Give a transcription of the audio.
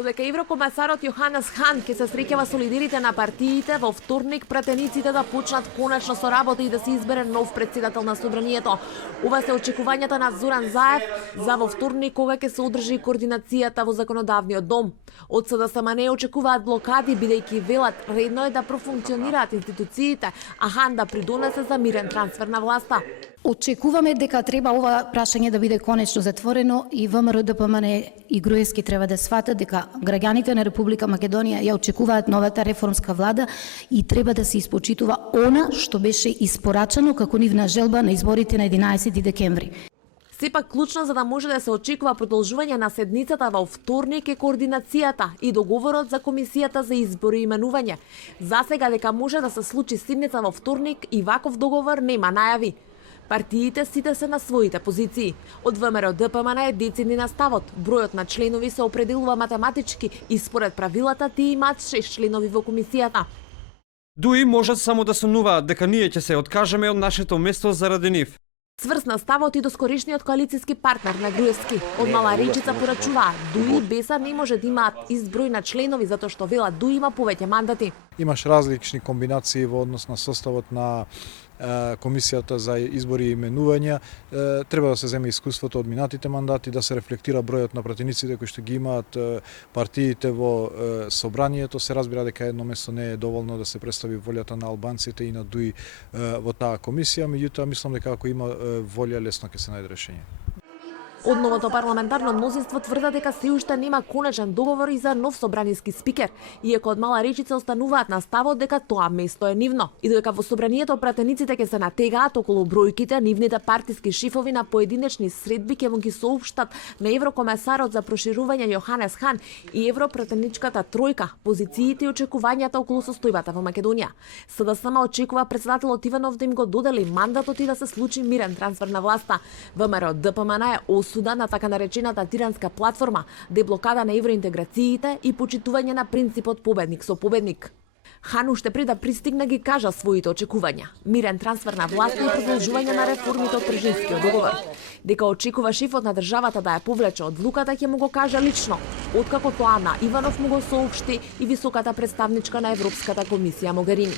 Додека еврокомесарот Јоханес Хан ќе се среќава со лидерите на партиите, во вторник пратениците да почнат конечно со работа и да се избере нов претседател на собранието. Ова се очекувањата на Зоран Заев за во вторник кога ќе се одржи координацијата во законодавниот дом. Од СДСМ не очекуваат блокади бидејќи велат редно е да профункционираат институциите, а Хан да придонесе за мирен трансфер на власта. Очекуваме дека треба ова прашање да биде конечно затворено и ВМРО, ДПМН и Груевски треба да сватат дека граѓаните на Република Македонија ја очекуваат новата реформска влада и треба да се испочитува она што беше испорачано како нивна желба на изборите на 11 декември. Сепак клучно за да може да се очекува продолжување на седницата во вторник е координацијата и договорот за комисијата за избори и именување. Засега дека може да се случи седница во вторник и ваков договор нема најави. Партиите сите се на своите позиции. Од ВМРО ДПМН е децидни на ставот. Бројот на членови се определува математички и според правилата тие имаат 6 членови во комисијата. Дуи можат само да сонуваат дека ние ќе се откажеме од нашето место заради нив. Цврст на ставот и доскоришниот коалициски партнер на Груевски. Од Мала Речица порачуваа, Дуи и Беса не може да имаат изброј на членови затоа што велат Дуи има повеќе мандати. Имаш различни комбинации во однос на составот на комисијата за избори и именувања. Треба да се земе искуството од минатите мандати, да се рефлектира бројот на пратениците кои што ги имаат партиите во собранието. Се разбира дека едно место не е доволно да се представи волјата на албанците и на Дуи во таа комисија, меѓутоа мислам дека ако има волја лесно ќе се најде решение. Од новото парламентарно мнозинство тврдат дека се уште нема конечен договор и за нов собраниски спикер, иако од Мала Речица остануваат на ставот дека тоа место е нивно и дека во собранието пратениците ќе се натегаат околу бројките, нивните партиски шефови на поединечни средби ќе му ги соопштат на еврокомесарот за проширување Јоханес Хан и европратеничката тројка позициите и очекувањата околу состојбата во Македонија. СДСМ очекува претседателот Иванов да им го додели мандатот и да се случи мирен трансфер на власта. ВМРО ДПМН е осуда на така наречената тиранска платформа, деблокада на евроинтеграциите и почитување на принципот победник со победник. Хан уште пред да пристигне ги кажа своите очекувања. Мирен трансфер на власта и продолжување на реформите од Прежинскиот договор. Дека очекува шефот на државата да ја повлече одлуката ќе му го каже лично, откако тоа на Иванов му го соопшти и високата представничка на Европската комисија Могарини.